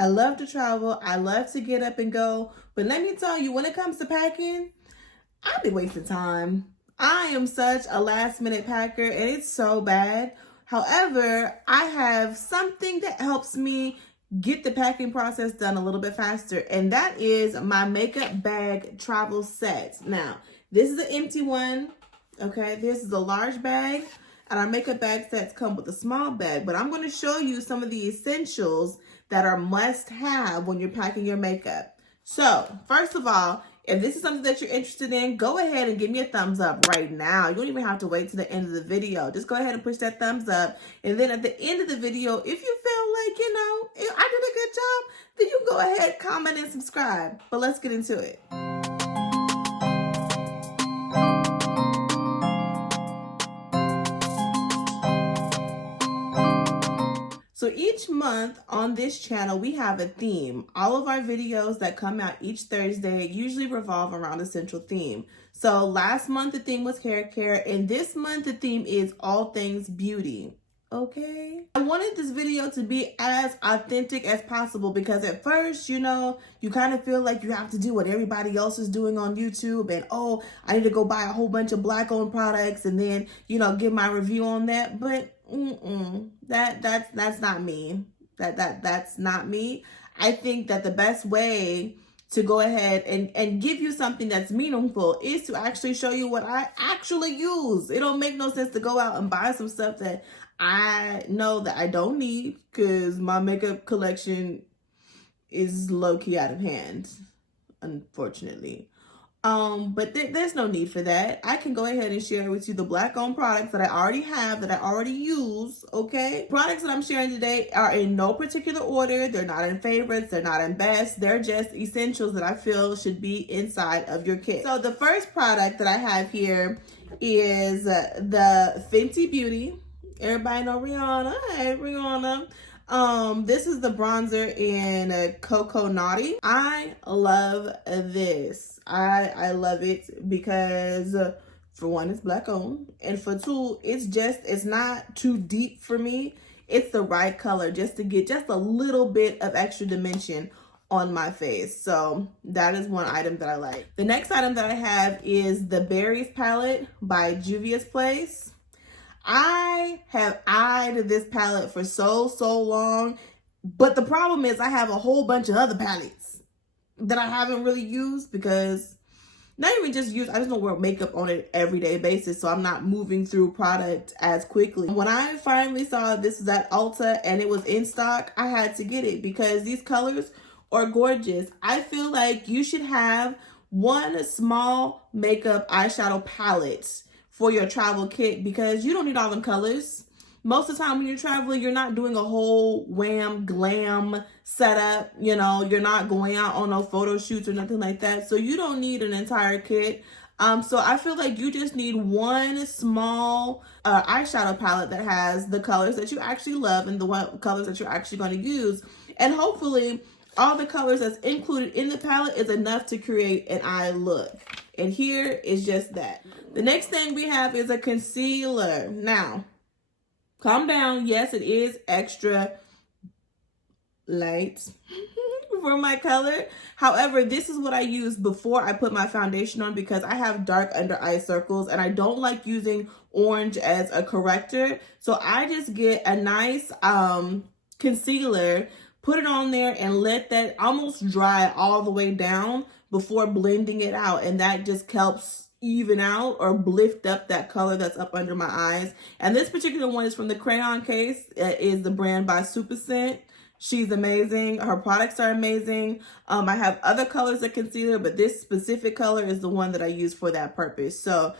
I love to travel. I love to get up and go. But let me tell you, when it comes to packing, I be wasting time. I am such a last minute packer and it's so bad. However, I have something that helps me get the packing process done a little bit faster, and that is my makeup bag travel set. Now, this is an empty one, okay? This is a large bag, and our makeup bag sets come with a small bag, but I'm going to show you some of the essentials that are must have when you're packing your makeup. So, first of all, if this is something that you're interested in, go ahead and give me a thumbs up right now. You don't even have to wait to the end of the video. Just go ahead and push that thumbs up. And then at the end of the video, if you feel like, I did a good job, then you go ahead, comment, and subscribe. But let's get into it. So each month on this channel, we have a theme. All of our videos that come out each Thursday usually revolve around a central theme. So last month, the theme was hair care, and this month, the theme is all things beauty. Okay. I wanted this video to be as authentic as possible because at first, you kind of feel like you have to do what everybody else is doing on YouTube and, oh, I need to go buy a whole bunch of Black-owned products and then, give my review on that. But that's not me. That's not me. I think that the best way to go ahead and give you something that's meaningful is to actually show you what I actually use. It don't make no sense to go out and buy some stuff that I know that I don't need because my makeup collection is low-key out of hand, unfortunately. But there's no need for that. I can go ahead and share with you the Black-owned products that I already have, that I already use, okay? Products that I'm sharing today are in no particular order. They're not in favorites. They're not in best. They're just essentials that I feel should be inside of your kit. So the first product that I have here is the Fenty Beauty. Everybody know Rihanna. Hey, Rihanna. This is the bronzer in Cocoa Naughty. I love this. I love it because for one, it's Black owned, and for two, it's not too deep for me. It's the right color just to get just a little bit of extra dimension on my face. So that is one item that I like. The next item that I have is the Berries palette by Juvia's Place. I have eyed this palette for so long, but the problem is I have a whole bunch of other palettes that I haven't really used because not even just use, I just don't wear makeup on an everyday basis, so I'm not moving through product as quickly. When I finally saw this was at Ulta and it was in stock, I had to get it because these colors are gorgeous. I feel like you should have one small makeup eyeshadow palette for your travel kit because you don't need all them colors. Most of the time when you're traveling, you're not doing a whole wham glam setup. You're not going out on no photo shoots or nothing like that. So you don't need an entire kit. So I feel like you just need one small eyeshadow palette that has the colors that you actually love and the colors that you're actually going to use. And hopefully all the colors that's included in the palette is enough to create an eye look. And here is just that. The next thing we have is a concealer. Now, calm down. Yes, it is extra light for my color. However, this is what I use before I put my foundation on because I have dark under eye circles and I don't like using orange as a corrector. So I just get a nice concealer, put it on there and let that almost dry all the way down before blending it out. And that just helps even out or lift up that color that's up under my eyes. And this particular one is from the crayon case. It is the brand by Super Scent. She's amazing. Her products are amazing. I have other colors of concealer, but this specific color is the one that I use for that purpose. So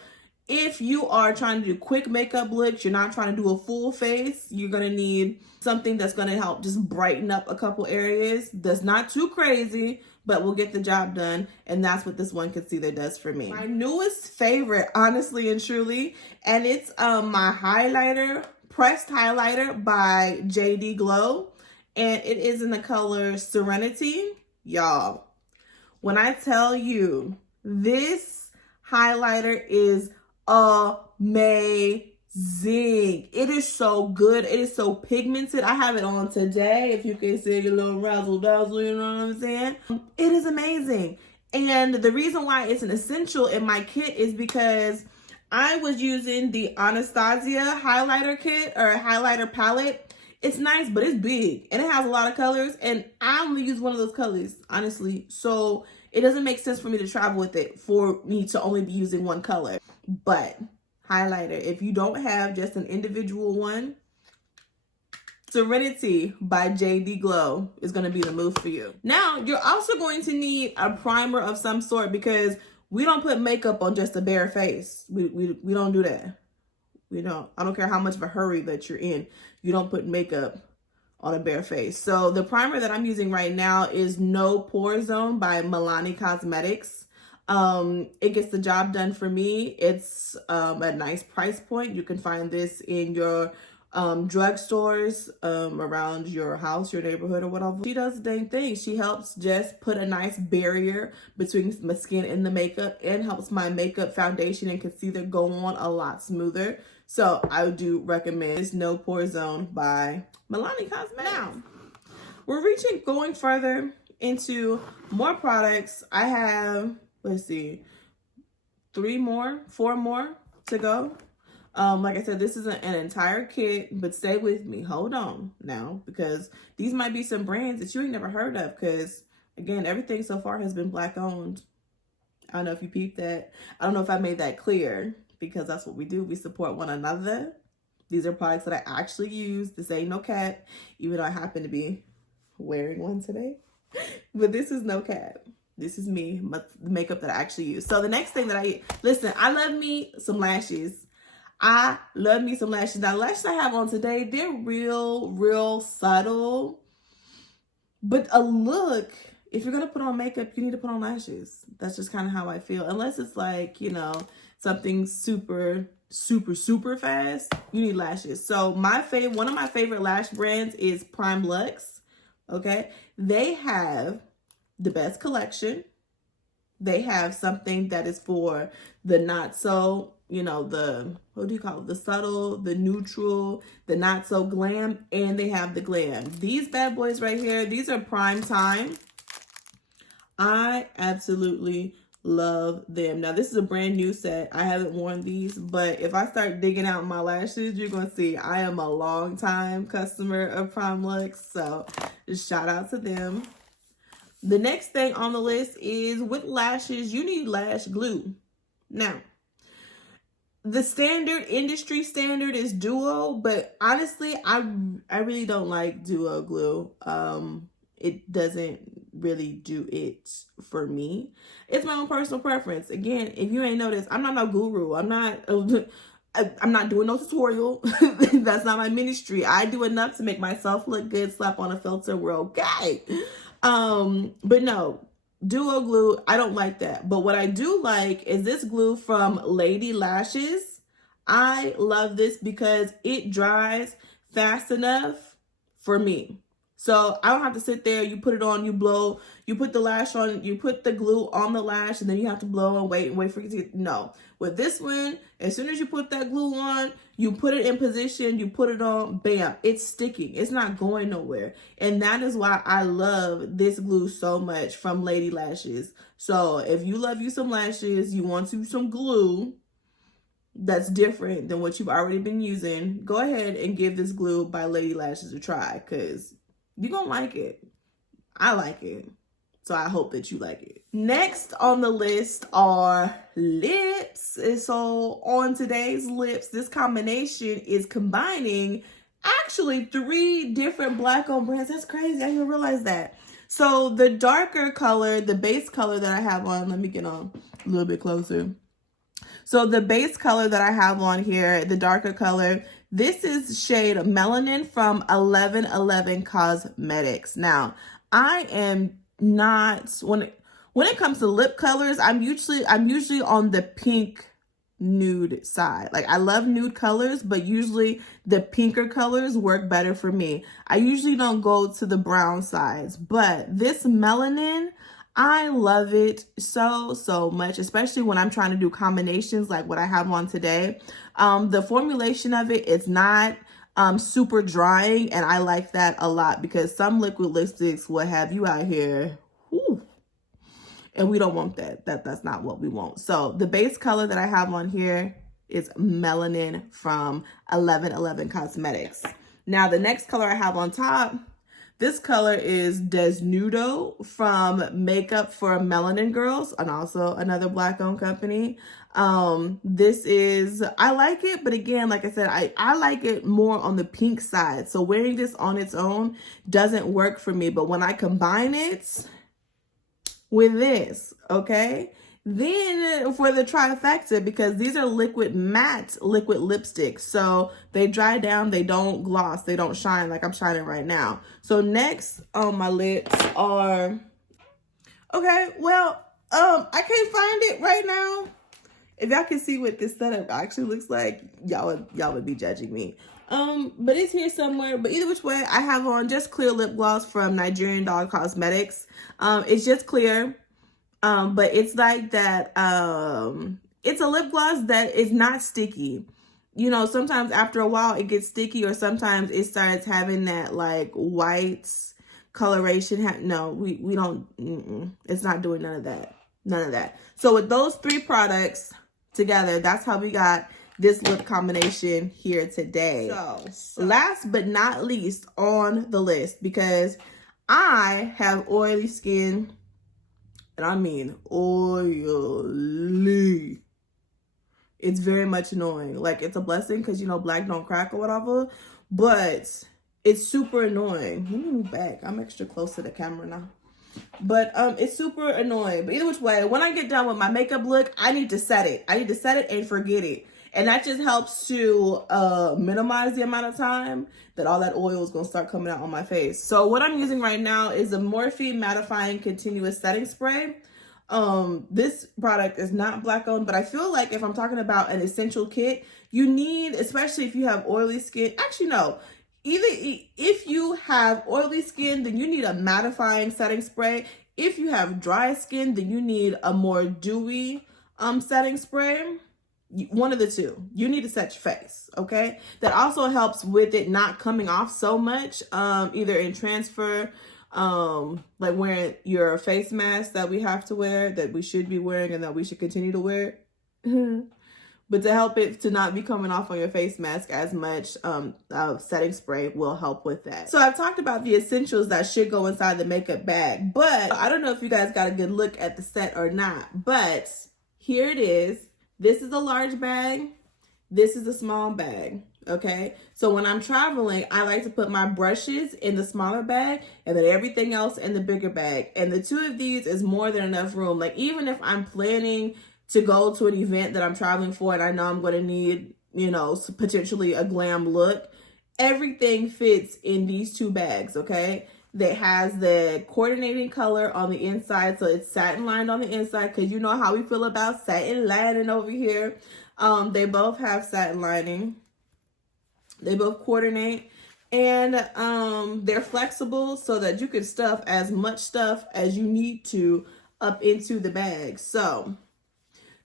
if you are trying to do quick makeup looks, you're not trying to do a full face, you're going to need something that's going to help just brighten up a couple areas. That's not too crazy, but will get the job done. And that's what this one concealer does for me. My newest favorite, honestly and truly, and it's my highlighter, pressed highlighter by JD Glow. And it is in the color Serenity. Y'all, when I tell you this highlighter is amazing. Zing. It is so good. It is so pigmented. I have it on today. If you can see a little razzle dazzle, you know what I'm saying? It is amazing. And the reason why it's an essential in my kit is because I was using the Anastasia highlighter kit or highlighter palette. It's nice, but it's big and it has a lot of colors. And I only use one of those colors, honestly. So it doesn't make sense for me to travel with it for me to only be using one color. But highlighter, if you don't have just an individual one, Serenity by JD Glow is going to be the move for you. Now, you're also going to need a primer of some sort because we don't put makeup on just a bare face. We don't do that. We don't. I don't care how much of a hurry that you're in. You don't put makeup on a bare face. So the primer that I'm using right now is No Pore Zone by Milani Cosmetics. It gets the job done for me. It's a nice price point. You can find this in your drugstores around your house, your neighborhood, or whatever. She does the dang thing. She helps just put a nice barrier between my skin and the makeup and helps my makeup, foundation, and concealer go on a lot smoother. So I do recommend this No Pore Zone by Milani Cosmetics. Now, we're going further into more products. I have, let's see, 4 more to go. Like I said, this isn't an entire kit, but stay with me. Hold on now, because these might be some brands that you ain't never heard of, because again, everything so far has been Black owned. I don't know if you peeped that. I don't know if I made that clear, because that's what we do. We support one another. These are products that I actually use. This ain't no cap, even though I happen to be wearing one today. But this is no cap. This is me, the makeup that I actually use. So the next thing that I love me some lashes. I love me some lashes. Now, lashes I have on today, they're real subtle. But a look, if you're going to put on makeup, you need to put on lashes. That's just kind of how I feel. Unless it's like, you know, something super fast, you need lashes. So one of my favorite lash brands is Prime Luxe. Okay. They have the best collection. They have something that is for the not so, you know, what do you call it? The subtle, the neutral, the not so glam, and they have the glam. These bad boys right here, these are Prime Time. I absolutely love them. Now, this is a brand new set. I haven't worn these, but if I start digging out my lashes, you're going to see I am a long time customer of Prime Luxe. So just shout out to them. The next thing on the list is with lashes, you need lash glue. Now, the industry standard is Duo, but honestly, I really don't like Duo glue. It doesn't really do it for me. It's my own personal preference. Again, if you ain't noticed, I'm not no guru. I'm not doing no tutorial. That's not my ministry. I do enough to make myself look good, slap on a filter, we're okay. But no, Duo glue, I don't like that. But what I do like is this glue from Lady Lashes. I love this because it dries fast enough for me. So I don't have to sit there, you put it on, you blow, you put the lash on, you put the glue on the lash, and then you have to blow and wait for it to get, no. With this one, as soon as you put that glue on, you put it in position, you put it on, bam, it's sticking. It's not going nowhere. And that is why I love this glue so much from Lady Lashes. So if you love you some lashes, you want some glue that's different than what you've already been using, go ahead and give this glue by Lady Lashes a try, because you're going to like it. I like it. So I hope that you like it. Next on the list are lips. And so on today's lips, this combination is combining actually 3 different Black-owned brands. That's crazy. I didn't even realize that. So the darker color, the base color that I have on, let me get on a little bit closer. So the base color that I have on here, the darker color, this is shade Melanin from 1111 Cosmetics. Now, I am not, when it comes to lip colors, I'm usually on the pink nude side. Like, I love nude colors, but usually the pinker colors work better for me. I usually don't go to the brown sides, but this Melanin, I love it so much, especially when I'm trying to do combinations like what I have on today. The formulation of it is not super drying, and I like that a lot because some liquid lipsticks will have you out here, whew, and we don't want that. That's not what we want. So the base color that I have on here is Melanin from 1111 Cosmetics. Now the next color I have on top, this color is Desnudo from Makeup for Melanin Girls, and also another Black-owned company. This is, I like it, but again, like I said, I like it more on the pink side. So wearing this on its own doesn't work for me, but when I combine it with this, okay, then for the trifecta, because these are liquid matte liquid lipsticks, so they dry down, they don't gloss, they don't shine like I'm shining right now. So next on my lips are, okay, well, I can't find it right now. If y'all can see what this setup actually looks like, y'all would be judging me. But it's here somewhere. But either which way, I have on just clear lip gloss from Nigerian Doll Cosmetics. It's just clear. But it's like that, it's a lip gloss that is not sticky. You know, sometimes after a while it gets sticky, or sometimes it starts having that like white coloration. No, we don't, it's not doing none of that. None of that. So with those three products together, that's how we got this lip combination here today. So last but not least on the list, because I have oily skin, and I mean oily. It's very much annoying. Like, it's a blessing because, you know, black don't crack or whatever, but it's super annoying. Let me move back. I'm extra close to the camera now. But it's super annoying. But either which way, when I get done with my makeup look, I need to set it. I need to set it and forget it. And that just helps to minimize the amount of time that all that oil is going to start coming out on my face. So what I'm using right now is a Morphe Mattifying Continuous Setting Spray. This product is not Black owned, but I feel like if I'm talking about an essential kit, you need, especially if you have oily skin. Actually, no. If you have oily skin, then you need a mattifying setting spray. If you have dry skin, then you need a more dewy setting spray. One of the two. You need to set your face, okay? That also helps with it not coming off so much, either in transfer, like wearing your face mask that we have to wear, that we should be wearing and that we should continue to wear. But to help it to not be coming off on your face mask as much, setting spray will help with that. So I've talked about the essentials that should go inside the makeup bag, but I don't know if you guys got a good look at the set or not, but here it is. This is a large bag. This is a small bag, okay? So when I'm traveling, I like to put my brushes in the smaller bag and then everything else in the bigger bag. And the two of these is more than enough room. Like, even if I'm planning to go to an event that I'm traveling for and I know I'm going to need, you know, potentially a glam look, everything fits in these two bags, okay? That has the coordinating color on the inside, so it's satin lined on the inside, because you know how we feel about satin lining over here. They both have satin lining. They both coordinate, and they're flexible so that you can stuff as much stuff as you need to up into the bag. So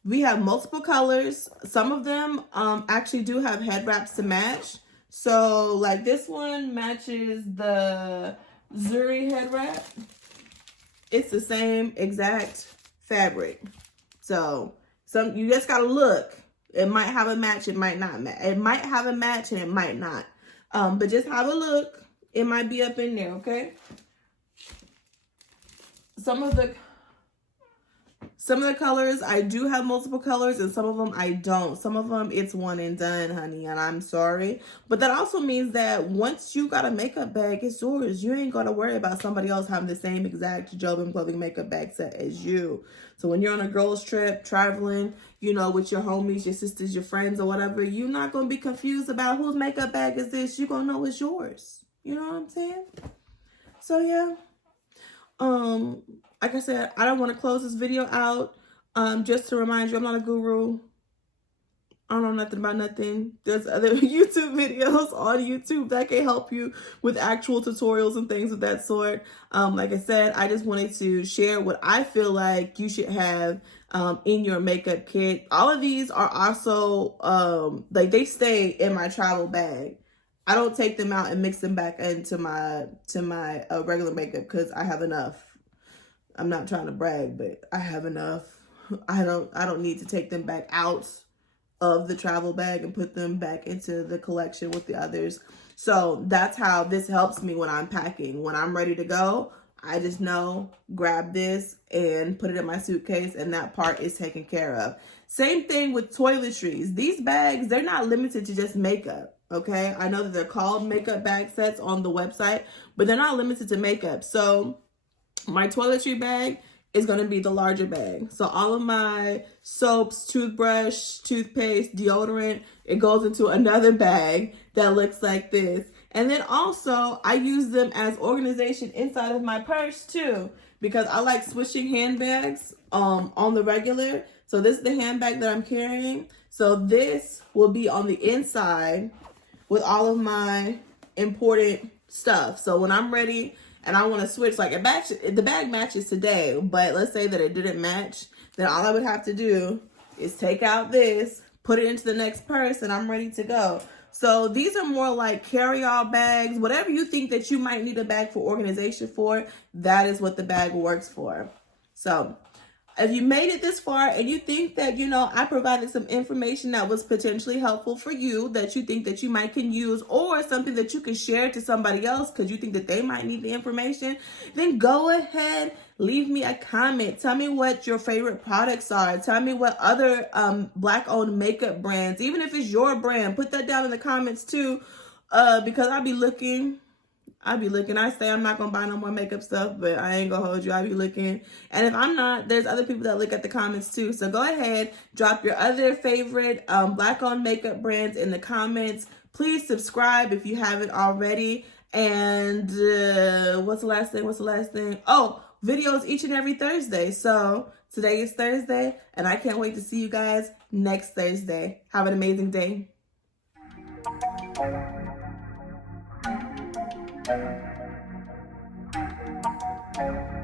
we have multiple colors. Some of them actually do have head wraps to match. So like this one matches the Zuri head wrap. It's the same exact fabric. So you just gotta look. It might have a match, it might not match. It might have a match and it might not. But just have a look. It might be up in there, okay? Some of the colors, I do have multiple colors, and some of them I don't. Some of them, it's one and done, honey, and I'm sorry. But that also means that once you got a makeup bag, it's yours. You ain't got to worry about somebody else having the same exact Jobim clothing makeup bag set as you. So when you're on a girls trip, traveling, you know, with your homies, your sisters, your friends, or whatever, you're not going to be confused about whose makeup bag is this. You're going to know it's yours. You know what I'm saying? So, yeah. Like I said, I don't want to close this video out. Just to remind you, I'm not a guru. I don't know nothing about nothing. There's other YouTube videos on YouTube that can help you with actual tutorials and things of that sort. Like I said, I just wanted to share what I feel like you should have in your makeup kit. All of these are also like they stay in my travel bag. I don't take them out and mix them back into my regular makeup because I have enough. I'm not trying to brag, but I have enough. I don't need to take them back out of the travel bag and put them back into the collection with the others. So that's how this helps me when I'm packing. When I'm ready to go, I just know, grab this and put it in my suitcase, and that part is taken care of. Same thing with toiletries. These bags, they're not limited to just makeup, okay? I know that they're called makeup bag sets on the website, but they're not limited to makeup. So my toiletry bag is going to be the larger bag. So all of my soaps, toothbrush, toothpaste, deodorant, it goes into another bag that looks like this. And then also I use them as organization inside of my purse too, because I like switching handbags on the regular. So this is the handbag that I'm carrying. So this will be on the inside with all of my important stuff. So when I'm ready and I want to switch, like the bag matches today, but let's say that it didn't match, then all I would have to do is take out this, put it into the next purse, and I'm ready to go. So these are more like carry-all bags. Whatever you think that you might need a bag for organization for, that is what the bag works for. So if you made it this far and you think that, you know, I provided some information that was potentially helpful for you, that you think that you might can use, or something that you can share to somebody else because you think that they might need the information, then go ahead, leave me a comment. Tell me what your favorite products are. Tell me what other Black-owned makeup brands, even if it's your brand, put that down in the comments too, because I'll be looking. I say I'm not going to buy no more makeup stuff, but I ain't going to hold you. I'll be looking. And if I'm not, there's other people that look at the comments too. So go ahead, drop your other favorite Black-owned makeup brands in the comments. Please subscribe if you haven't already. And what's the last thing? Oh, videos each and every Thursday. So today is Thursday, and I can't wait to see you guys next Thursday. Have an amazing day. Thank you.